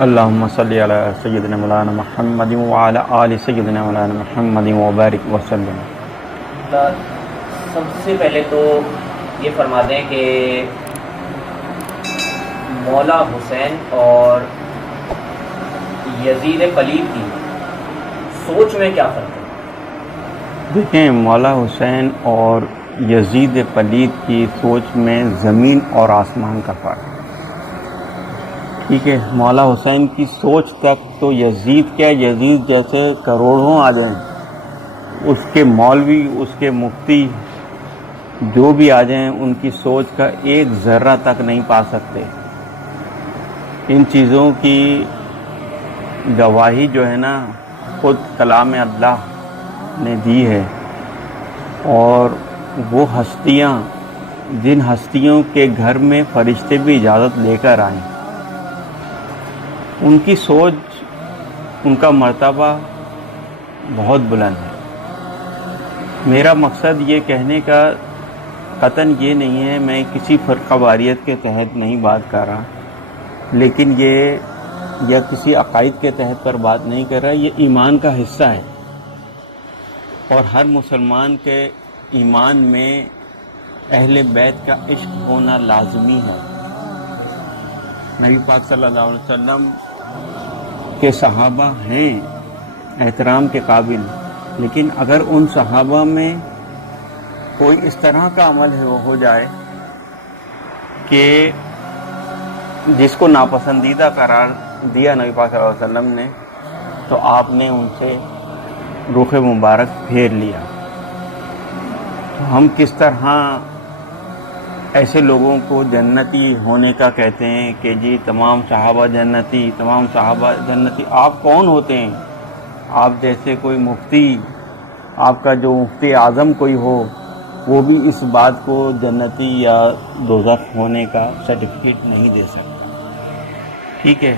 اللہم صلی علی سیدنا مولانا محمد وعلی آل سیدنا مولانا محمد وبارک وسلم۔ سب سے پہلے تو یہ فرما دیں کہ مولا حسین اور یزید پلید کی سوچ میں کیا فرق ہے؟ دیکھیں، مولا حسین اور یزید پلید کی سوچ میں زمین اور آسمان کا فرق ہے۔ ٹھیک ہے، مولا حسین کی سوچ تک تو یزید کیا، یزید جیسے کروڑوں آ جائیں، اس کے مولوی، اس کے مفتی جو بھی آ جائیں، ان کی سوچ کا ایک ذرہ تک نہیں پا سکتے۔ ان چیزوں کی گواہی جو ہے نا خود کلام اللہ نے دی ہے، اور وہ ہستیاں جن ہستیوں کے گھر میں فرشتے بھی اجازت لے کر آئیں، ان کی سوچ، ان کا مرتبہ بہت بلند ہے۔ میرا مقصد یہ کہنے کا قطعاً یہ نہیں ہے، میں کسی فرقہ واریت کے تحت نہیں بات کر رہا، لیکن یہ یا کسی عقائد کے تحت پر بات نہیں کر رہا، یہ ایمان کا حصہ ہے، اور ہر مسلمان کے ایمان میں اہل بیت کا عشق ہونا لازمی ہے۔ نبی پاک صلی اللہ علیہ وسلم کے صحابہ ہیں احترام کے قابل، لیکن اگر ان صحابہ میں کوئی اس طرح کا عمل ہو جائے کہ جس کو ناپسندیدہ قرار دیا نبی پاک صلی اللہ علیہ وسلم نے، تو آپ نے ان سے رخ مبارک پھیر لیا۔ ہم کس طرح ایسے لوگوں کو جنتی ہونے کا کہتے ہیں کہ جی تمام صحابہ جنتی، تمام صحابہ جنتی؟ آپ کون ہوتے ہیں؟ آپ جیسے کوئی مفتی، آپ کا جو مفتی اعظم کوئی ہو، وہ بھی اس بات کو جنتی یا دوزخ ہونے کا سرٹیفکیٹ نہیں دے سکتا۔ ٹھیک ہے،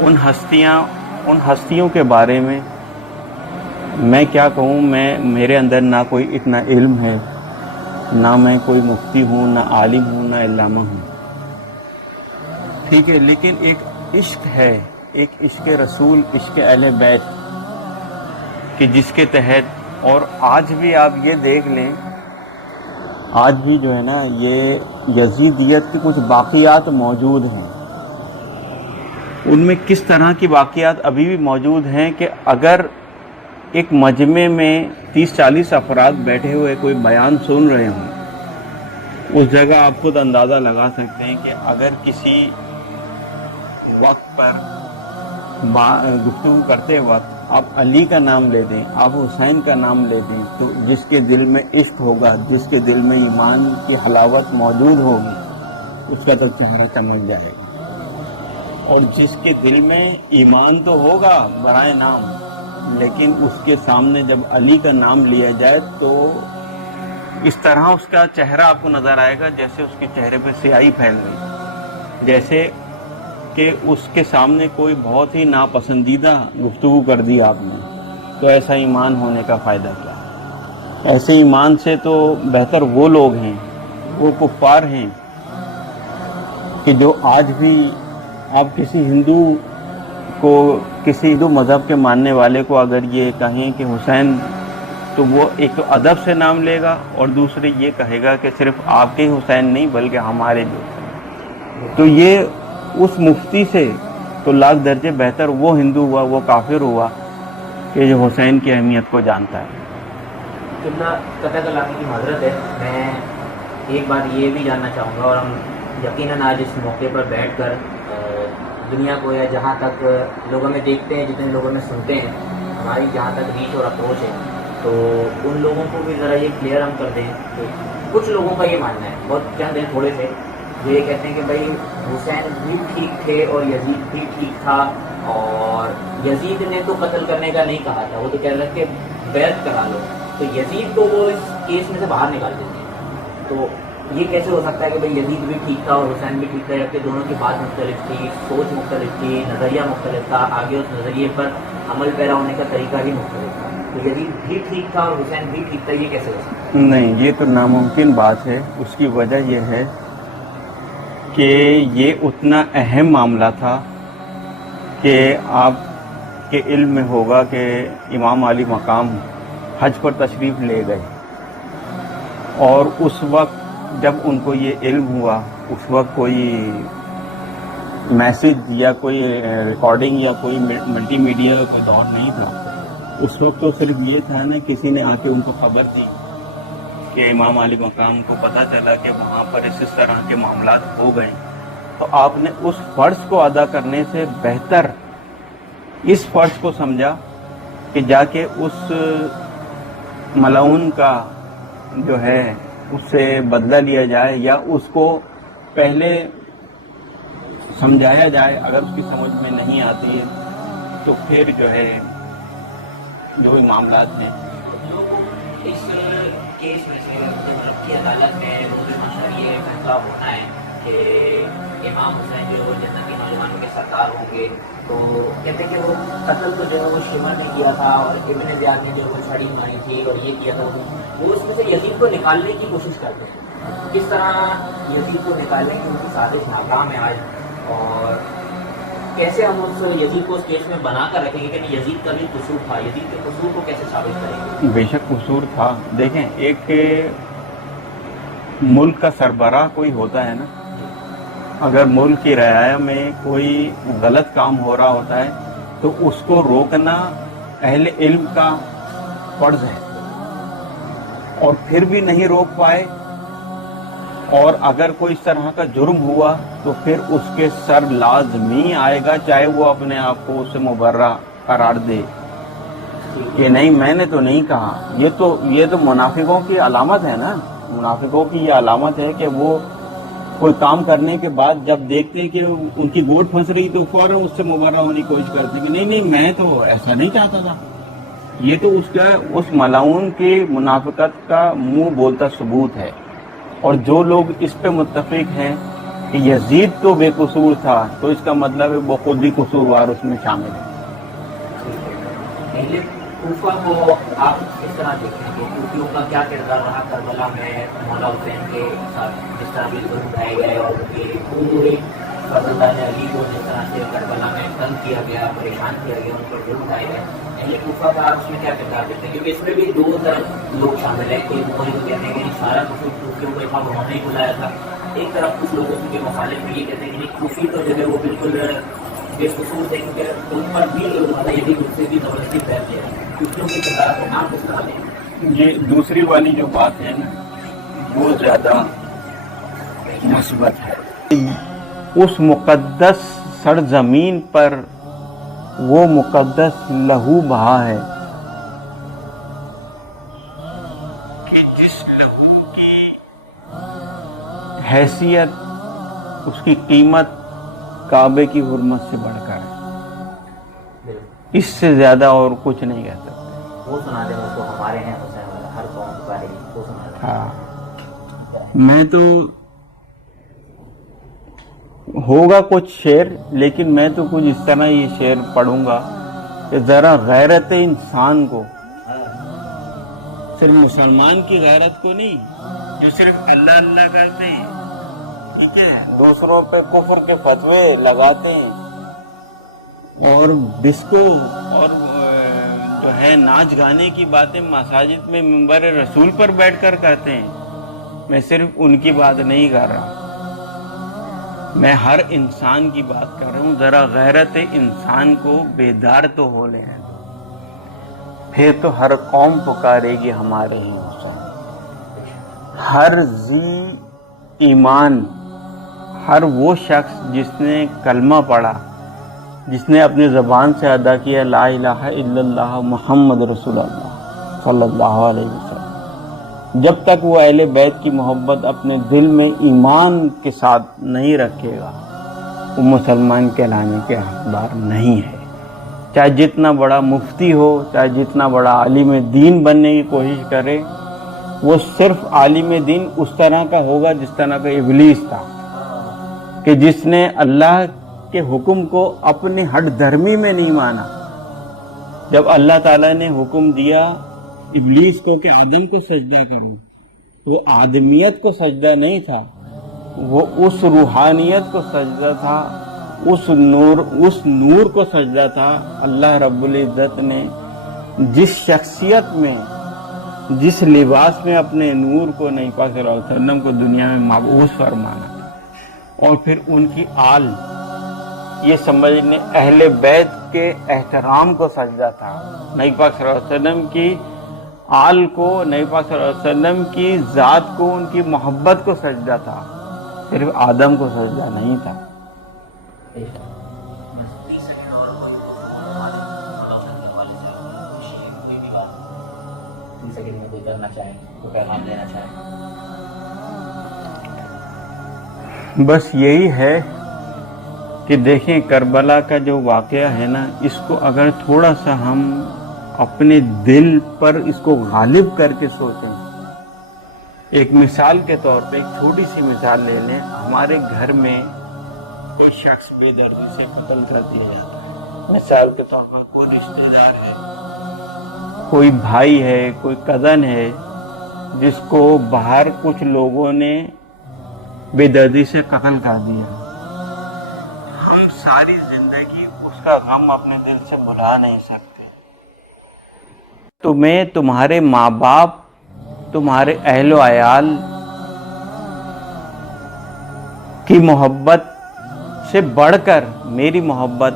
ان ہستیوں کے بارے میں میں کیا کہوں، میرے اندر نہ کوئی اتنا علم ہے، نہ میں کوئی مفتی ہوں، نہ عالم ہوں، نہ علامہ ہوں۔ ٹھیک ہے، لیکن ایک عشق ہے، ایک عشق رسول، عشق اہل بیت، کہ جس کے تحت، اور آج بھی آپ یہ دیکھ لیں، آج بھی جو ہے نا یہ یزیدیت کی کچھ باقیات موجود ہیں۔ ان میں کس طرح کی باقیات ابھی بھی موجود ہیں کہ اگر ایک مجمع میں 30-40 افراد بیٹھے ہوئے کوئی بیان سن رہے ہوں، اس جگہ آپ خود اندازہ لگا سکتے ہیں کہ اگر کسی وقت پر گفتگو کرتے وقت آپ علی کا نام لے دیں، آپ حسین کا نام لے دیں، تو جس کے دل میں عشق ہوگا، جس کے دل میں ایمان کی حلاوت موجود ہوگی، اس کا تو چہرہ چمک جائے گا۔ اور جس کے دل میں ایمان تو ہوگا برائے نام، لیکن اس کے سامنے جب علی کا نام لیا جائے تو اس طرح اس کا چہرہ آپ کو نظر آئے گا جیسے اس کے چہرے پہ سیاہی پھیل گئی، جیسے کہ اس کے سامنے کوئی بہت ہی ناپسندیدہ گفتگو کر دی آپ نے۔ تو ایسا ایمان ہونے کا فائدہ کیا ہے؟ ایسے ایمان سے تو بہتر وہ لوگ ہیں، وہ کفار ہیں کہ جو آج بھی آپ کسی ہندو مذہب کے ماننے والے کو اگر یہ کہیں کہ حسین، تو وہ ایک تو ادب سے نام لے گا، اور دوسرے یہ کہے گا کہ صرف آپ کے حسین نہیں بلکہ ہمارے بھی حسین۔ تو یہ اس مفتی سے تو لاکھ درجے بہتر وہ ہندو ہوا، وہ کافر ہوا کہ جو حسین کی اہمیت کو جانتا ہے۔ قطع کلامی کی معذرت ہے، میں ایک بات یہ بھی جاننا چاہوں گا، اور ہم یقیناً آج اس موقع پر بیٹھ کر دنیا کو، یا جہاں تک لوگوں میں دیکھتے ہیں، جتنے لوگوں میں سنتے ہیں، ہماری جہاں تک ریچ اور اپروچ ہے، تو ان لوگوں کو بھی ذرا یہ کلیئر ہم کر دیں کہ کچھ لوگوں کا یہ ماننا ہے، بہت چند ہیں تھوڑے سے، جو یہ کہتے ہیں کہ بھائی حسین بھی ٹھیک تھے اور یزید بھی ٹھیک تھا، اور یزید نے تو قتل کرنے کا نہیں کہا تھا، وہ تو کہہ رہے کہ بیعت کرا لو، تو یزید کو وہ اس کیس میں سے باہر نکال دیتے ہیں۔ تو یہ کیسے ہو سکتا ہے کہ بھائی یزید بھی ٹھیک تھا اور حسین بھی ٹھیک تھا، جبکہ دونوں کی بات مختلف تھی، سوچ مختلف تھی، نظریہ مختلف تھا، آگے اس نظریے پر عمل پیرا ہونے کا طریقہ بھی مختلف تھا، تو یزید بھی ٹھیک تھا اور حسین بھی ٹھیک تھا، یہ کیسے ہو سکتا ہے؟ نہیں، یہ تو ناممکن بات ہے۔ اس کی وجہ یہ ہے کہ یہ اتنا اہم معاملہ تھا کہ آپ کے علم میں ہوگا کہ امام علی مقام حج پر تشریف لے گئے، اور اس وقت جب ان کو یہ علم ہوا، اس وقت کوئی میسج یا کوئی ریکارڈنگ یا کوئی ملٹی میڈیا کا کوئی دور نہیں تھا. اس وقت تو صرف یہ تھا نا، کسی نے آ کے ان کو خبر دی کہ امام علی مقام کو پتہ چلا کہ وہاں پر اس طرح کے معاملات ہو گئے، تو آپ نے اس فرض کو ادا کرنے سے بہتر اس فرض کو سمجھا کہ جا کے اس ملعون کا جو ہے اس سے بدلہ لیا جائے، یا اس کو پہلے سمجھایا جائے. اگر اس کی سمجھ میں نہیں آتی ہے تو پھر جو ہے جو معاملات ہیں اس کیس میں سے مطلب کی عدالت میں روز مشہور یہ فیصلہ ہونا ہے کہ امام حسین جو جنتی نوجوانوں کے سردار ہوں گے، تو کہتے ہیں کہ وہ قتل تو جو ہے وہ شمر نے کیا تھا، اور ابن زیاد نے جو وہ چھڑی ماری تھی اور یہ کیا تھا، وہ اس میں سے یزید کو نکالنے کی کوشش کرتے ہیں. کس طرح یزید کو نکالنے کی ان کی سازش ناکام ہے آج، اور کیسے ہم اس یزید کو اس کیس میں بنا کر رکھیں گے کہ یزید کا بھی قصور تھا، یزید کے قصور کو کیسے ثابت کریں گے؟ بے شک قصور تھا. دیکھیں، ایک ملک کا سربراہ کوئی ہوتا ہے نا، اگر ملک کی رعایا میں کوئی غلط کام ہو رہا ہوتا ہے تو اس کو روکنا اہل علم کا فرض ہے، اور پھر بھی نہیں روک پائے، اور اگر کوئی اس طرح کا جرم ہوا تو پھر اس کے سر لازمی آئے گا، چاہے وہ اپنے آپ کو اس سے مبرہ قرار دے کہ نہیں میں نے تو نہیں کہا. یہ تو منافقوں کی علامت ہے نا. منافقوں کی یہ علامت ہے کہ وہ کوئی کام کرنے کے بعد جب دیکھتے ہیں کہ ان کی گوٹ پھنس رہی تو فوراً اس سے مبرہ ہونے کی کوشش کرتے ہیں کہ نہیں میں تو ایسا نہیں چاہتا تھا. یہ تو اس ملعون کی منافقت کا منہ بولتا ثبوت ہے. اور جو لوگ اس پہ متفق ہیں کہ یزید تو بے قصور تھا، تو اس کا مطلب ہے وہ خود بھی قصوروار اس میں شامل ہے. کوفہ کو آپ اس طرح دیکھیں گے، کوفیوں کا کیا کردار رہا کربلا میں مولا حسین کے ساتھ، جس طرح بھی ظلم اٹھائے گئے، اور ان کے پورے فرزندان علی کو جس طرح سے کربلا میں تنگ کیا گیا، پریشان کیا گیا، ان پر ظلم اٹھائے گئے. اہل کوفہ کا آپ اس میں کیا کردار دیتے ہیں؟ کیونکہ اس میں بھی دو طرف لوگ شامل ہیں. کوئی کوئی تو کہتے ہیں کہ سارا قصور کوفیوں کو تھا، انہوں نے ہی بلایا تھا. ایک طرف کچھ لوگ اس کے مخالف میں یہ کہتے ہیں کہ کوفی تو جو ہے وہ بالکل بے قصور تھے، کیونکہ ان پر بھی یہ سے بھی زبردستی پھیل گیا. کوفیوں کے کردار کو آپ کس طرح دیں؟ یہ دوسری والی جو بات ہے نا، وہ زیادہ مثبت ہے. اس مقدس سرزمین پر وہ مقدس لہو بہا ہے کہ جس لہو کی حیثیت، اس کی قیمت کعبے کی حرمت سے بڑھ کر ہے. اس سے زیادہ اور کچھ نہیں کہہ سکتے. وہ سنا دیں اس کو، ہمارے ہیں حسین والا، ہر قوم کا ہے، وہ سنا دیں. ہاں، میں تو ہوگا کچھ شعر، لیکن میں تو کچھ اس طرح یہ شعر پڑھوں گا کہ ذرا غیرت انسان کو، صرف مسلمان کی غیرت کو نہیں جو صرف اللہ اللہ کرتے ہیں، ٹھیک ہے، دوسروں پہ کفر کے فتوے لگاتے ہیں، اور ڈسکو اور جو ہے ناچ گانے کی باتیں مساجد میں منبر رسول پر بیٹھ کر کرتے ہیں. میں صرف ان کی بات نہیں کر رہا، میں ہر انسان کی بات کر رہا ہوں. ذرا غیرت انسان کو بیدار تو ہو لے، پھر تو ہر قوم پکارے گی ہمارے ہی حسین. ہر ذی ایمان، ہر وہ شخص جس نے کلمہ پڑھا، جس نے اپنی زبان سے ادا کیا لا الہ الا اللہ محمد رسول اللہ صلی اللہ علیہ وسلم، جب تک وہ اہل بیت کی محبت اپنے دل میں ایمان کے ساتھ نہیں رکھے گا، وہ مسلمان کہلانے کے حقدار نہیں ہے. چاہے جتنا بڑا مفتی ہو، چاہے جتنا بڑا عالم دین بننے کی کوشش کرے، وہ صرف عالم دین اس طرح کا ہوگا جس طرح کا ابلیس تھا، کہ جس نے اللہ کے حکم کو اپنی ہٹ دھرمی میں نہیں مانا. جب اللہ تعالیٰ نے حکم دیا ابلیس کو کہ آدم کو سجدہ کرو، تو وہ آدمیت کو سجدہ نہیں تھا، وہ اس روحانیت کو سجدہ تھا، اس نور کو سجدہ تھا۔ اللہ رب العزت نے جس شخصیت میں، جس لباس میں اپنے نور کو نبی پاک صلی اللہ علیہ وسلم کو دنیا میں مبعوث فرمانا، اور پھر ان کی آل، یہ سمجھنے اہل بیت کے احترام کو سجدہ تھا۔ نبی پاک صلی اللہ علیہ وسلم کی آل کو، نبی پاک صلی اللہ علیہ وسلم کی ذات کو، ان کی محبت کو سجدہ تھا، صرف آدم کو سجدہ نہیں تھا۔ بس یہی ہے کہ دیکھیں کربلا کا جو واقعہ ہے نا، اس کو اگر تھوڑا سا ہم اپنے دل پر اس کو غالب کر کے سوچیں، ایک مثال کے طور پہ ایک چھوٹی سی مثال لے لیں۔ ہمارے گھر میں کوئی شخص بے دردی سے قتل کر دیا جاتا ہے، مثال کے طور پر کوئی رشتہ دار ہے، کوئی بھائی ہے، کوئی کزن ہے، جس کو باہر کچھ لوگوں نے بے دردی سے قتل کر دیا۔ ہم ساری زندگی اس کا غم اپنے دل سے بھلا نہیں سکتے۔ تمہیں تمہارے ماں باپ، تمہارے اہل و عیال کی محبت سے بڑھ کر میری محبت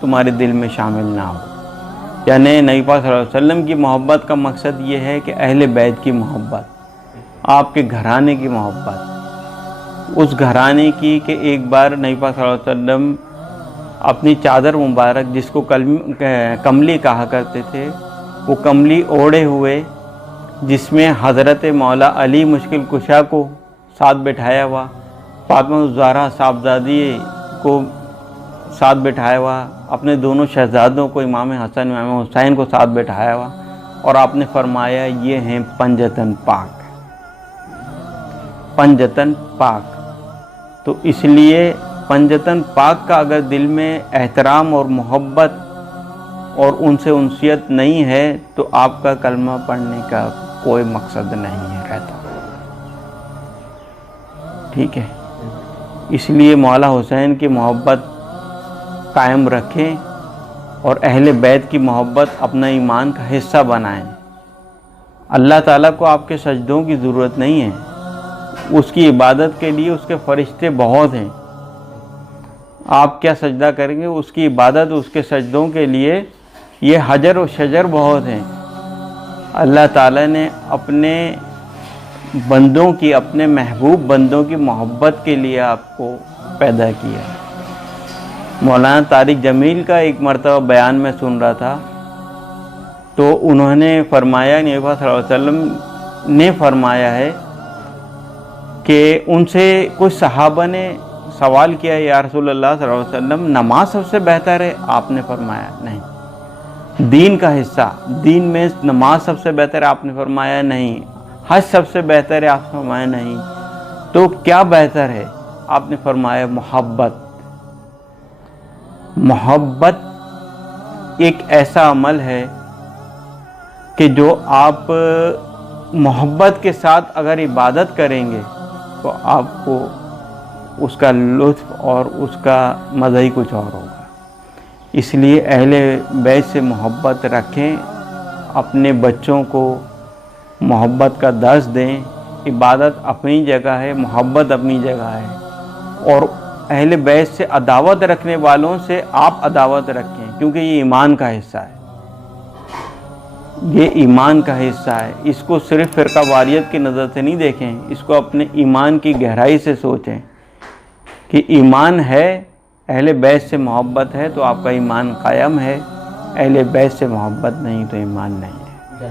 تمہارے دل میں شامل نہ ہو۔ یعنی نبی پاک صلی اللہ علیہ وسلم کی محبت کا مقصد یہ ہے کہ اہل بیت کی محبت، آپ کے گھرانے کی محبت، اس گھرانے کی کہ ایک بار نبی پاک صلی اللہ علیہ وسلم اپنی چادر مبارک، جس کو کملی کہا کرتے تھے، وہ کملی اوڑھے ہوئے، جس میں حضرت مولا علی مشکل کشا کو ساتھ بٹھایا ہوا، فاطمہ الزہرا صاحبزادی کو ساتھ بٹھایا ہوا، اپنے دونوں شہزادوں کو امام حسن امام حسین کو ساتھ بٹھایا ہوا، اور آپ نے فرمایا یہ ہیں پنجتن پاک، پنجتن پاک۔ تو اس لیے پنجتن پاک کا اگر دل میں احترام اور محبت اور ان سے انسیت نہیں ہے تو آپ کا کلمہ پڑھنے کا کوئی مقصد نہیں ہے رہتا، ٹھیک ہے۔ اس لیے مولا حسین کی محبت قائم رکھیں اور اہل بیت کی محبت اپنا ایمان کا حصہ بنائیں۔ اللہ تعالیٰ کو آپ کے سجدوں کی ضرورت نہیں ہے، اس کی عبادت کے لیے اس کے فرشتے بہت ہیں۔ آپ کیا سجدہ کریں گے، اس کی عبادت، اس کے سجدوں کے لیے یہ حجر و شجر بہت ہیں۔ اللہ تعالیٰ نے اپنے بندوں کی، اپنے محبوب بندوں کی محبت کے لیے آپ کو پیدا کیا۔ مولانا طارق جمیل کا ایک مرتبہ بیان میں سن رہا تھا، تو انہوں نے فرمایا، نبی صلی اللہ علیہ وسلم نے فرمایا ہے کہ ان سے کچھ صحابہ نے سوال کیا، یا رسول اللہ صلی اللہ علیہ وسلم نماز سب سے بہتر ہے؟ آپ نے فرمایا نہیں۔ دین کا حصہ، دین میں نماز سب سے بہتر ہے؟ آپ نے فرمایا نہیں۔ حج سب سے بہتر ہے؟ آپ نے فرمایا نہیں۔ تو کیا بہتر ہے؟ آپ نے فرمایا محبت۔ محبت ایک ایسا عمل ہے کہ جو آپ محبت کے ساتھ اگر عبادت کریں گے تو آپ کو اس کا لطف اور اس کا مزہ ہی کچھ اور ہوگا۔ اس لیے اہل بیت سے محبت رکھیں، اپنے بچوں کو محبت کا درس دیں۔ عبادت اپنی جگہ ہے، محبت اپنی جگہ ہے، اور اہل بیت سے عداوت رکھنے والوں سے آپ عداوت رکھیں، کیونکہ یہ ایمان کا حصہ ہے، یہ ایمان کا حصہ ہے۔ اس کو صرف فرقہ واریت کی نظر سے نہیں دیکھیں، اس کو اپنے ایمان کی گہرائی سے سوچیں کہ ایمان ہے، اہل بیت سے محبت ہے تو آپ کا ایمان قائم ہے، اہل بیت سے محبت نہیں تو ایمان نہیں ہے۔